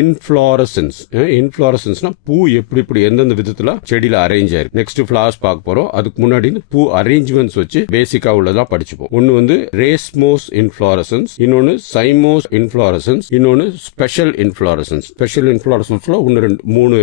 Inflorescence. இன்ஃப்ளாரசன்ஸ்னா பூ எப்படி எந்தெந்த விதத்துல செடியில அரேஞ்ச் ஆயிருக்கு. நெக்ஸ்ட் ஃபிளவர்ஸ் பார்க்க போறோம். அதுக்கு முன்னாடி பூ அரேஞ்ச்மெண்ட்ஸ் வச்சு பேசிக்கா உள்ளதா படிச்சுப்போம். ஒன்னு வந்து ரேஸ்மோஸ் இன்ஃப்ளாரசன்ஸ், இன்னொன்னு சைமோஸ் இன்ஃப்ளாரசன்ஸ், இன்னொன்னு ஸ்பெஷல் இன்ஃப்ளாரசன்ஸ். ஸ்பெஷல் இன்ஃப்ளாரசன்ஸ்ல ஒன்னு ரெண்டு மூணு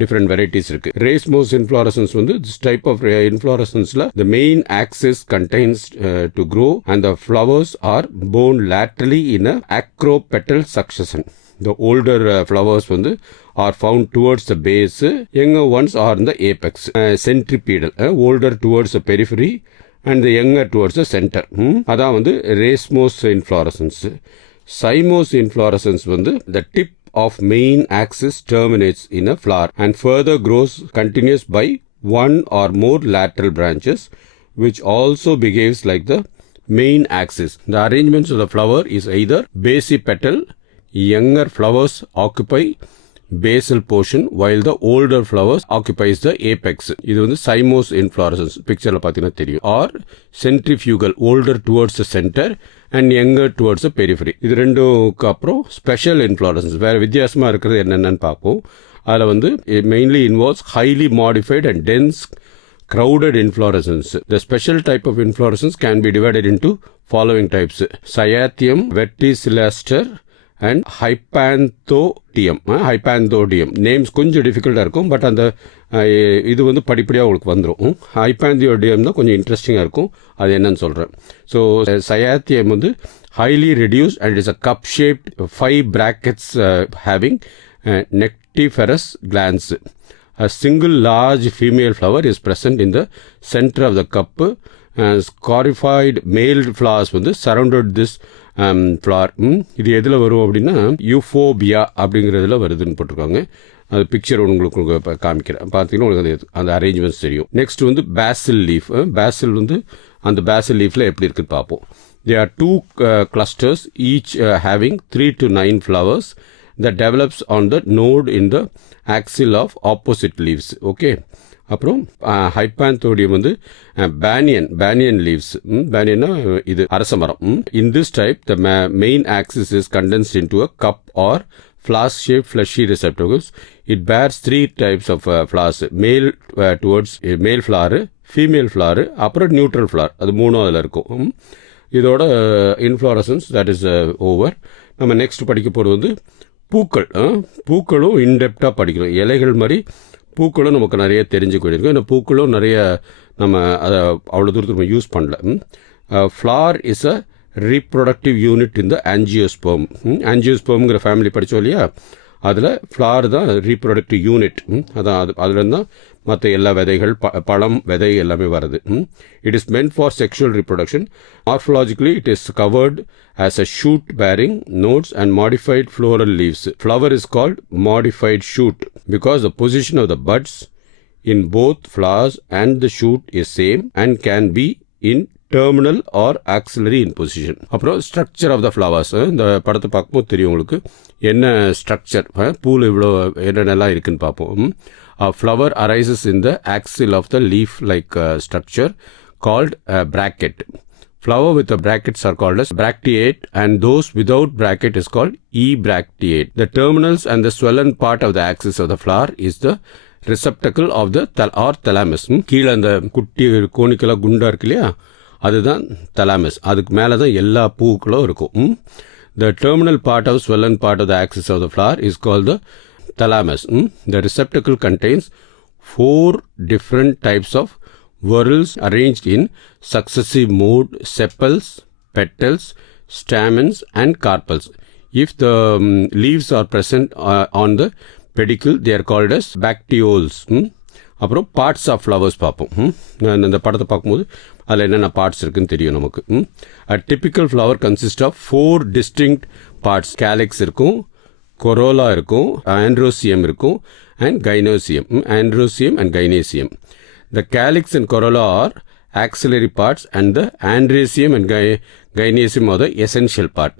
different varieties இருக்கு. Racemose inflorescence வந்து this type of inflorescenceல the main axis contains to grow and the flowers are borne laterally in a acropetal succession. The older flowers வந்து are found towards the base, younger ones are in the apex. Centripedal, older towards the periphery and the younger towards the center. அதான் வந்து racemose inflorescence. Cymose inflorescence வந்து the tip of main axis terminates in a flower and further grows continuous by one or more lateral branches, which also behaves like the main axis. The arrangements of the flower is either basipetal, younger flowers occupy basal portion while the older flowers occupies the apex. இது வந்து cymose inflorescence pictureல பாத்தீங்கன்னா தெரியும். Or centrifugal, older towards the center and younger towards the periphery. இது ரெண்டுக்கு அப்புறம் special inflorescence வேற வித்தியாசமா இருக்கிறது என்னென்னு பார்ப்போம். அதில் வந்து mainly involves highly modified and dense crowded inflorescence. The special type of inflorescence can be divided into following types: Cyathium, Verticillaster and Hypanthodium. Hypanthodium names கொஞ்சம் டிஃபிகல்ட்டாக இருக்கும், பட் அந்த இது வந்து படிப்படியாக உங்களுக்கு வந்துடும். ஹைப்பாந்தியோடியம் தான் கொஞ்சம் இன்ட்ரெஸ்டிங்காக இருக்கும், அது என்னன்னு சொல்கிறேன். ஸோ சயாத்தியம் வந்து highly reduced and is a cup shaped 5 brackets having nectiferous glands. A single large female flower is present in the center of the cup. Scorified male flowers வந்து surrounded this flower. இது எதில் வரும் அப்படின்னா யூஃபோபியா அப்படிங்கிறதுல வருதுன்னு போட்டிருக்காங்க. அது பிக்சர் உங்களுக்கு காமிக்கிறேன், பார்த்தீங்கன்னா உங்களுக்கு அந்த அரேஞ்ச்மெண்ட்ஸ் தெரியும். நெக்ஸ்ட் வந்து பேசில் லீஃப். பேசில் வந்து அந்த பேசில் லீஃபில் எப்படி இருக்குன்னு பார்ப்போம். There are 2 clusters each having 3 to 9 flowers that develops on the node in the axil of opposite leaves. Okay. அப்புறம் ஹைப்பாந்தோடியம் வந்து பேனியன் லீவ்ஸ். பேனியன்னா இது அரச மரம். In this type the main axis is condensed into a cup R flask shaped fleshy receptacles. It bears 3 types of flowers: male towards male flower, female flower, அப்புறம் neutral flower. அது மூணும் அதில் இருக்கும். இதோட inflorescence that is over. நம்ம next படிக்க போகிறது வந்து பூக்கள். பூக்களும் இன்டெப்டாக படிக்கணும். இலைகள் மாதிரி பூக்களும் நமக்கு நிறைய தெரிஞ்சுக்கிட்டு இந்த பூக்களும் நிறைய நம்ம அதை அவ்வளோ தூரத்துக்கு நம்ம யூஸ் பண்ணல. Flower is a reproductive unit in the angiosperm. ஆஞ்சியோஸ்பெர்ம்ங்கிற ஃபேமிலி படித்தோம் இல்லையா, அதில் ஃப்ளவர் தான் ரீப்ரொடக்டிவ் யூனிட். அதான் அதுலேருந்து தான் மற்ற எல்லா விதைகள் பழம் விதை எல்லாமே வருது. It is meant for sexual reproduction. Morphologically it is covered as a shoot bearing nodes and modified floral leaves. Flower is called modified shoot because the position of the buds in both flowers and the shoot is same and can be in terminal or axillary in position. அப்புறம் structure of the flowers. இந்த படத்தை பார்க்கும்போது தெரியும் உங்களுக்கு என்ன structure, பூவில் இவ்வளோ என்னென்னலாம் இருக்குன்னு பார்ப்போம். Flower arises in the axil of the leaf like structure called bracket. Flower with the brackets are called as bracteate and those without bracket is called ebracteate. The terminals and the swollen part of the axis of the flower is the receptacle of the thalamus. கீழே அந்த குட்டி கோணிக்கெல்லாம் குண்டா இருக்கு இல்லையா, அதுதான் thalamus. அதுக்கு மேலே தான் எல்லா பூக்களும் இருக்கும். The terminal part of swollen part of the axis of the flower is called the thalamus. The receptacle contains 4 different types of whorls arranged in successive mode: sepals, petals, stamens and carpels. If the leaves are present on the pedicule, they are called as bracteoles. அப்புறம் parts of flowers பார்ப்போம். இந்த படத்தை பார்க்கும்போது அதில் என்னென்ன parts இருக்குன்னு தெரியும் நமக்கு. A typical flower consists of 4 distinct parts. calyx இருக்கும், corolla இருக்கும், androecium இருக்கும் and gynoecium. Androecium and gynoecium. The calyx and corolla are axillary parts and the androecium and gynoecium are the essential part.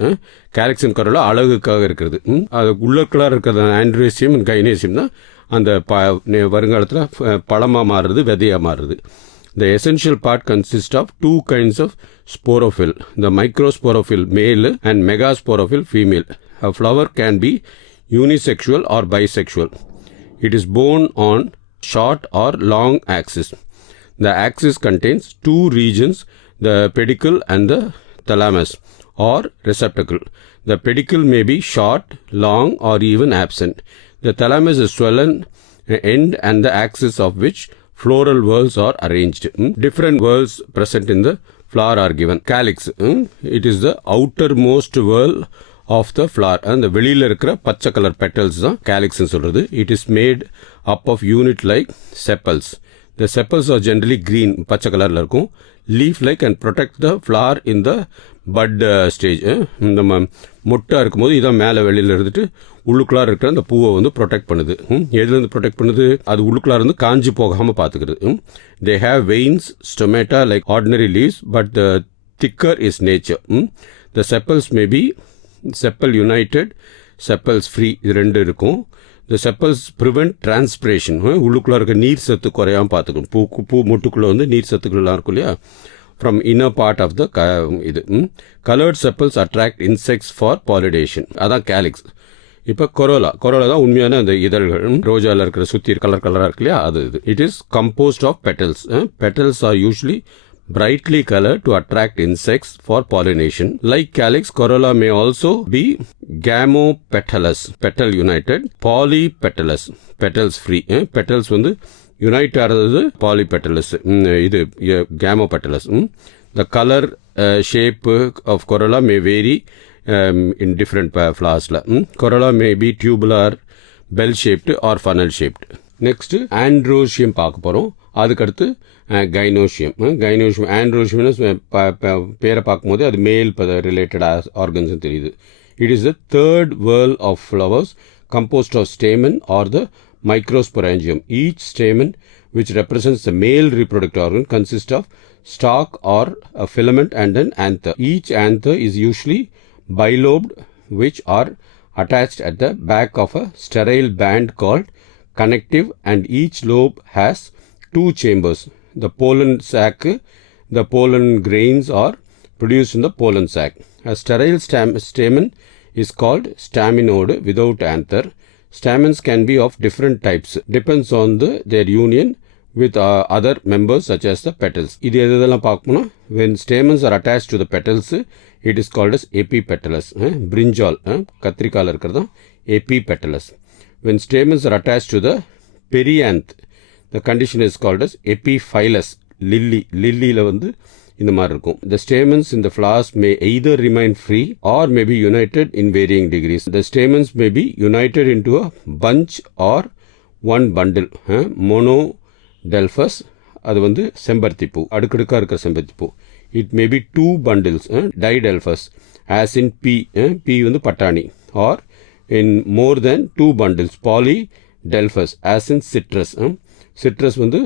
calyx and corolla அழகுக்காக இருக்கிறது. அது உள்ளக்கலாக இருக்கிறது androecium and gynoecium தான் அந்த வருங்காலத்தில் பழமாக மாறுறது, விதையாக மாறுறது. The essential part consists of 2 kinds of sporophyll: the microsporophyll male and megasporophyll female. A flower can be unisexual or bisexual. It is borne on short or long axis. The axis contains two regions, the pedicle and the thalamus or receptacle. The pedicle may be short, long or even absent. The thalamus is swollen end and the axis of which floral whorls are arranged. Different whorls present in the flower are given. Calyx, it is the outermost whorl of the flower. And the வெளியில இருக்கிற பச்சை colour petals தான் calyx ன்னு சொல்றது. It is made up of unit like sepals. The sepals are generally green, பச்சை கலர்ல இருக்கும். Leaf like and protect the flower in the bud stage. இந்த மொட்டா இருக்கும்போது இதான் மேலே வெளியில இருந்துட்டு உள்ளுக்குள்ளார இருக்கிற அந்த பூவை வந்து ப்ரொடெக்ட் பண்ணுது. எதுலேருந்து ப்ரொடெக்ட் பண்ணுது? அது உள்ளுக்குள்ளார இருந்து காஞ்சி போகாமல் பார்த்துக்கிறது. They have veins, stomata like ordinary leaves, but the thicker is nature. The sepals may be sepal united, sepals free, இது ரெண்டு இருக்கும். The sepals prevent transpiration. உள்ளுக்குள்ள இருக்க நீர் சத்து குறையாம பார்த்துக்கணும். பூ மொட்டுக்குள்ள வந்து நீர் சத்துக்கள்லாம் இருக்கும் இல்லையா, from inner part of the இது. Colored sepals attract insects for pollination. அதான் calyx. இப்போ கொரோலா தான் உண்மையான அந்த இதழ்கள். ரோஜாவில் இருக்கிற சுற்றி கலராக இருக்கு இல்லையா, அது இது. It is composed of petals. Petals are usually brightly colored to attract insects for pollination. Like calyx, corolla may also be gamopetalous, petal united, polypetalous, petals free. Petals வந்து யூனைட் ஆகிறது polypetalous, இது gamopetalous. The color shape of corolla may vary in different flowers. Corolla may be tubular, bell shaped or funnel shaped. Next androecium பார்க்க போறோம். அதுக்கடுத்து gynoecium. ஆண்ட்ரோஷியம்னு பேரை பார்க்கும்போது அது மேல் ரிலேட்டட் ஆர்கன்ஸ் தெரியுது. It is the third whorl of flowers composed of stamen or the microsporangium. Each stamen which represents the male reproductive organ consists of stalk or a filament and an anther. Each anther is usually bilobed, which are attached at the back of a sterile band called connective, and each lobe has two chambers. The pollen sac, the pollen grains are produced in the pollen sac. A sterile stamen is called staminode without anther. Stamens can be of different types, depends on their union with other members such as the petals. இது எதெல்லாம் பார்க்கணும்னா, when stamens are attached to the petals, it is called as epipetalous. Brinjal, கத்திரிக்கால இருக்கிறது epipetalous. When stamens are attached to the perianth, the condition is called as epiphyllous. லில்லியில் வந்து இந்த மாதிரி இருக்கும். The stamens in the flowers may either remain free or may be united in varying degrees. The stamens may be united into a bunch or one bundle. Monodelphous, அது வந்து செம்பருத்திப்பூ, அடுக்கடுக்காக இருக்கிற செம்பருத்திப்பூ. It may be two bundles, didelphous, as in pea வந்து பட்டாணி, or in more than two bundles, polydelphous, as in citrus. Citrus வந்து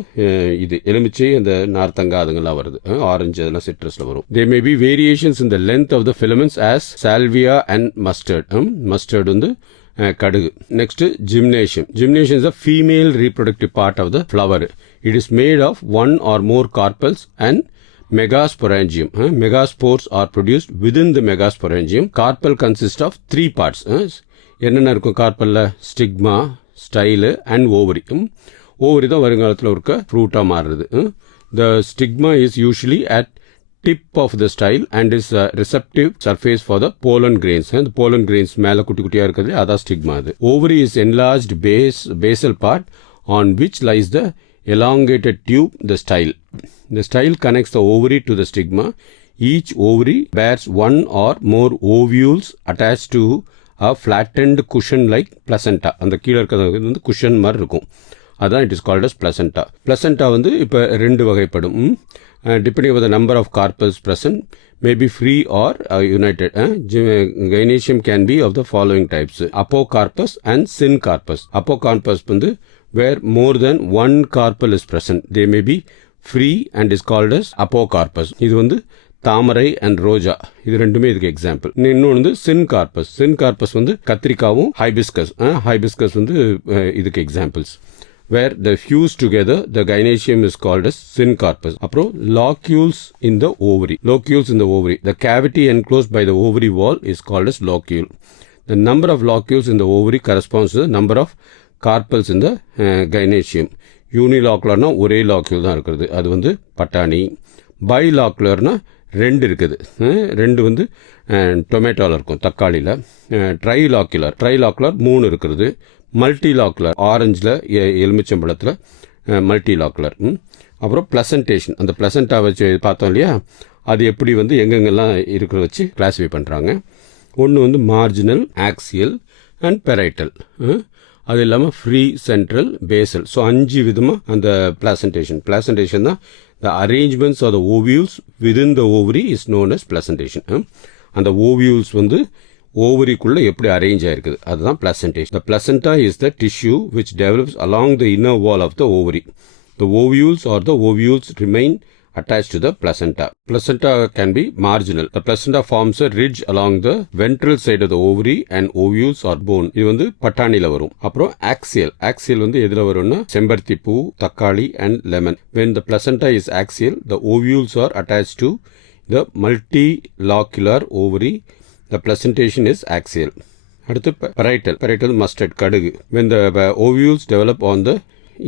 இது எலுமிச்சை, அந்த நார்த்தங்காய் அதுங்கெல்லாம் வருது, ஆரஞ்சு அதெல்லாம் சிட்ரஸில் வரும். There may be variations in the length of the filaments as salvia and mustard. Mustard வந்து கடுகு. Next gymnasium. Gymnasium is a female reproductive part of the flower. It is made of one or more carpels and megasporangium. Megaspores are produced within the megasporangium. Carpel consists of three parts. என்னென்ன இருக்கும் கார்பல்ல? Stigma, style and ovary. Ovary தான் வருங்காலத்தில் இருக்க ஃப்ரூட்டாக மாறுறது. The stigma is usually at tip of the style and is a receptive surface for the pollen grains. The pollen grains மேலே குட்டி குட்டியாக இருக்கிறது அதான் ஸ்டிக்மா. அது ovary is enlarged basal part on which lies the elongated tube, the style. The style connects the ovary to the stigma. Each ovary bears one or more ovules attached to a flattened cushion like placenta. அந்த கீழே இருக்கிறது வந்து cushion மாதிரி இருக்கும், அதான் it is called as placenta. Placenta வந்து இப்போ ரெண்டு வகைப்படும். Depending on the number of carpels present, may be free or united. Gynoecium can be of the following types: apocarpous and syncarpous. Apocarpous வந்து where more than one carpel is present, they may be free and is called as apocarpous. இது வந்து தாமரை and ரோஜா, இது ரெண்டுமே இதுக்கு example. இன்னொன்று வந்து syncarpous. Syncarpous வந்து கத்திரிக்காவும் hibiscus. Hibiscus வந்து இதுக்கு examples. Where they fuse together, the gynoecium is called as syncarpus. அப்புறம் locules in the ovary. Locules in the ovary. The cavity enclosed by the ovary wall is called as locule. The number of locules in the ovary corresponds to the number of carpels in the gynoecium. யூனிலாக்குலர்னா ஒரே லாக்யூல் தான் இருக்கிறது, அது வந்து பட்டாணி. பைலாக்குலர்னா ரெண்டு இருக்குது, ரெண்டு வந்து டொமேட்டோவில் இருக்கும், தக்காளியில். ட்ரைலாக்குலர் 3 இருக்கிறது. மல்டிலாக்குலர் ஆரஞ்சில், எலுமிச்சம்பழத்தில் மல்டிலாக்குலர். அப்புறம் பிளசன்டேஷன், அந்த பிளசண்டா வச்சு பார்த்தோம் இல்லையா, அது எப்படி வந்து எங்கெங்கெல்லாம் இருக்கிற வச்சு கிளாஸிஃபை பண்ணுறாங்க. ஒன்று வந்து மார்ஜினல், ஆக்சியல் அண்ட் பெரைட்டல். அது இல்லாமல் ஃப்ரீ, சென்ட்ரல், பேசல். ஸோ 5 விதமாக அந்த பிளாசன்டேஷன் தான் the arrangements of the ovules within the ovary is known as placentation. அந்த ovules வந்து ஓவரிக்குள்ள எப்படி அரேஞ்ச் ஆயிருக்குது அதுதான் பிளசன்டேஷன். The placenta is the tissue which develops along the inner wall of the ovary. The ovules or the ovules remain attached to the placenta. Placenta can be marginal. The placenta forms a ridge along the ventral side of the ovary and ovules are bone. இது வந்து பட்டாணில வரும். அப்புறம் axial வந்து எதுல வரும்னா செம்பருத்தி பூ, தக்காளி and lemon. When the placenta is axial, the ovules are attached to the multilocular ovary. The placentation is axial. அடுத்து parietal mustard, கடுகு. When the ovules develop on the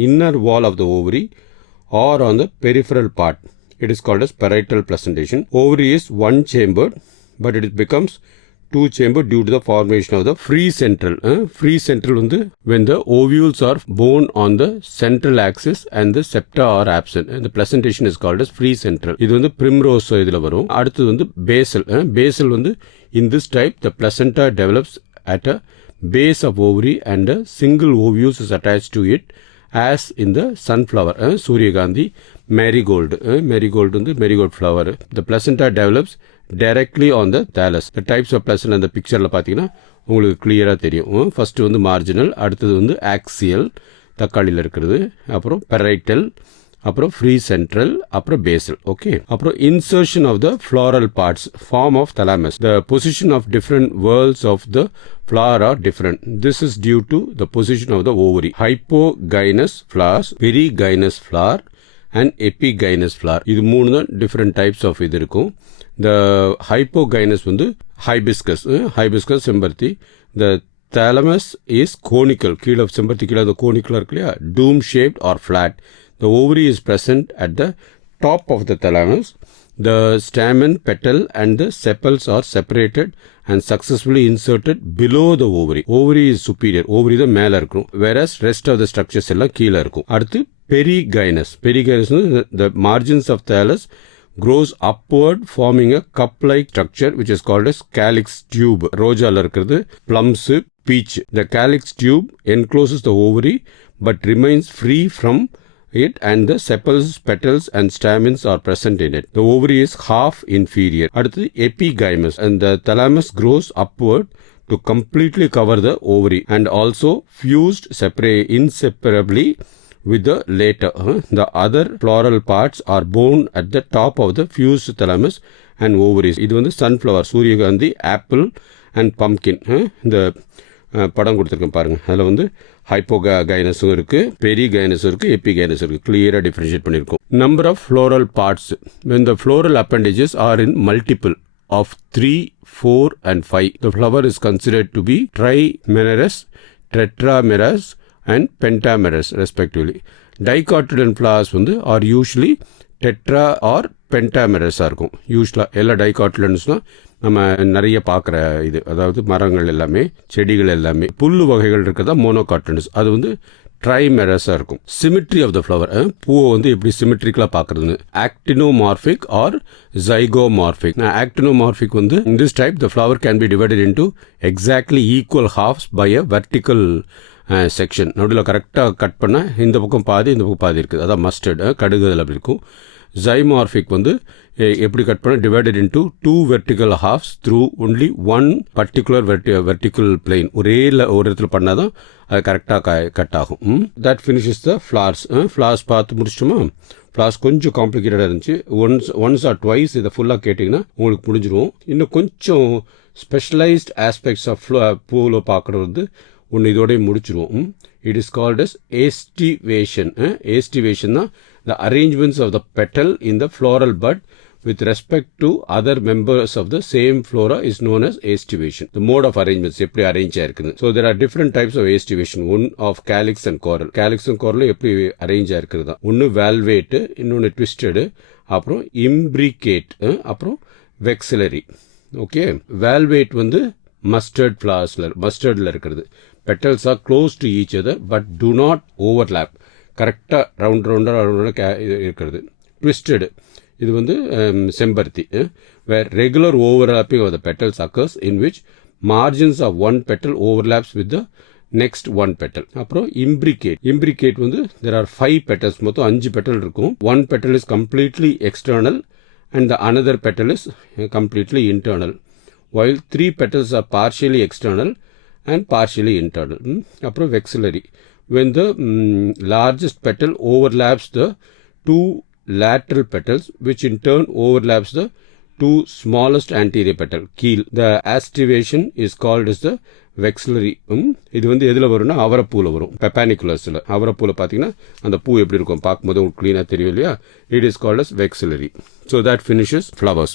inner wall of the ovary or on the peripheral part, it is called as parietal placentation. Ovary is one chambered, but it becomes two chambered due to the formation of the free central. Free central வந்து when the ovules are borne on the central axis and the septa are absent. The placentation is called as free central. இது வந்து primrose இதுல வரும். அடுத்து வந்து basal வந்து in this type the placenta develops at a base of ovary and a single ovule is attached to it, as in the sunflower, Suryagandhi, marigold வந்து marigold flower. The placenta develops directly on the thallus. The types of placenta அந்த பிக்சர்ல பார்த்தீங்கன்னா உங்களுக்கு கிளியரா தெரியும். First வந்து marginal, அடுத்தது வந்து ஆக்சியல், தக்காளியில் இருக்கிறது, அப்புறம் பெரைட்டல், அப்புறம் ஃப்ரீ சென்ட்ரல், அப்புறம் பேசல். ஓகே, அப்புறம் insertion of the floral parts, form of thalamus. The position of different whorls of the flower are different. This is due to the position of the ovary. Hypogynous flowers, perigynous flower and epigynous flower. இது 3 தான் different types of இது இருக்கும். The hypogynous வந்து hibiscus செம்பருத்தி. The thalamus is conical. கீழே செம்பருத்தி கீழே அந்த கோனிக்கலாக இருக்கு இல்லையா, dome shaped or flat. The ovary is present at the top of the thalamus. The stamen, petal and the sepals are separated and successfully inserted below the ovary. Ovary is superior. Ovary தான் மேல இருக்கும், whereas rest of the structures எல்லாம் கீழே இருக்கும். அடுத்து perigynous. The margins of thallus grows upward forming a cup-like structure which is called as calyx tube. ரோஜால இருக்கிறது, plums, peach. The calyx tube encloses the ovary but remains free from it and the sepals, petals and stamens are present in it. The ovary is half inferior. அடுத்து epigynous, and the thalamus grows upward to completely cover the ovary and also fused inseparably with the later. The other floral parts are borne at the top of the fused thalamus and ovaries. இது வந்து sunflower, சூரியகாந்தி, apple and pumpkin. இந்த படம் கொடுத்துருக்கேன் பாருங்க, அதில் வந்து ஹைப்போகைனஸும் இருக்கு, பெரிகைனஸும் இருக்கு, எபிகைனஸ் இருக்கு. கிளியரா டிஃபரன்ஷியேட் பண்ணியிருக்கோம். Number of floral parts. when the floral appendages are in multiple of 3, 4 and 5, the flower is considered to be trimerous, tetramerous and pentamerous respectively. Dicotyledon flowers வந்து are usually tetra or pentamerous இருக்கும். யூஸ்வலா எல்லா டைகாட்டிலன்ஸ்னா நம்ம நிறைய பார்க்குற இது, அதாவது மரங்கள் எல்லாமே, செடிகள் எல்லாமே, புல்லு வகைகள் இருக்கிறதா மோனோகாட்டிலன்ஸ், அது வந்து ட்ரைமெரஸாக இருக்கும். சிமிட்ரி ஆஃப் த ஃப்ளவர், பூவை வந்து எப்படி சிமிட்ரிக்கலாக பார்க்குறதுன்னு. Actinomorphic or zygomorphic. ஆக்டினோமார்பிக் வந்து in this type the flower can be divided into exactly equal halves by a vertical section. நடுவில் கரெக்டாக கட் பண்ணால் இந்த பக்கம் பாதி இந்த பக்கம் பாதி இருக்குது, அதான் மஸ்டர்ட், கடுகு அதில் அப்படி இருக்கும். ஜைமார்பிக் வந்து எப்படி கட் பண்ண, divided into 2 vertical halves through only one particular vertical plane. ஒரு இடத்துல பண்ணாதான் அது கரெக்டாக கட் ஆகும். That finishes the flowers. Flowers பார்த்து முடிச்சிட்டோமா? ஃப்ளார்ஸ் கொஞ்சம் காம்ப்ளிகேட்டடாக இருந்துச்சு. ஒன்ஸ் ஆர் ட்வைஸ் இதை ஃபுல்லாக கேட்டிங்கன்னா உங்களுக்கு முடிஞ்சிடும். இன்னும் கொஞ்சம் ஸ்பெஷலைஸ்ட் ஆஸ்பெக்ட்ஸ் ஆஃப் பூவில் பார்க்குறது வந்து ஒன்று இதோடய முடிச்சிருவோம். It is called as aestivation. Aestivation தான் the arrangements of the petal in the floral bud with respect to other members of the same flora is known as aestivation. The mode of arrangements எப்படி arrange ஆயிருக்குது. So there are different types of aestivation. One of calyx and coral. Calyx and coral எப்படி arrange ஆயிருக்குது. ஒன்னு valvate, இன்னொன்னு twisted, அப்புறம் imbricate, அப்புறம் vexillary. Okay, valvate வந்து mustard mustardல இருக்கிறது. Petals are close to each other but do not overlap. கரெக்டா ரவுண்டா இருக்கிறது. Twisted, இது வந்து செம்பருத்தி, where regular overlapping of the petals occurs in which margins of one petal overlaps with the next one petal. அப்புறம் imbricate வந்து there are 5 petals, மொத்தம் 5 petal இருக்கும். One petal is completely external and the another petal is completely internal, while 3 petals are partially external and partially internal. அப்புறம் vexillary, when the largest petal overlaps the 2 lateral petals, which in turn overlaps the 2 smallest anterior petal, keel. The aestivation is called as the vexillary. இது வந்து எதுல வரும்னா அவரப்பூல வரும். பெப்பானிகுலஸ்ல அவரப்பூல பாத்தீங்கன்னா அந்த பூ எப்படி இருக்கும் பார்க்கும்போது உங்களுக்கு கிளீனா தெரியும் இல்லையா? It is called as vexillary. So that finishes flowers.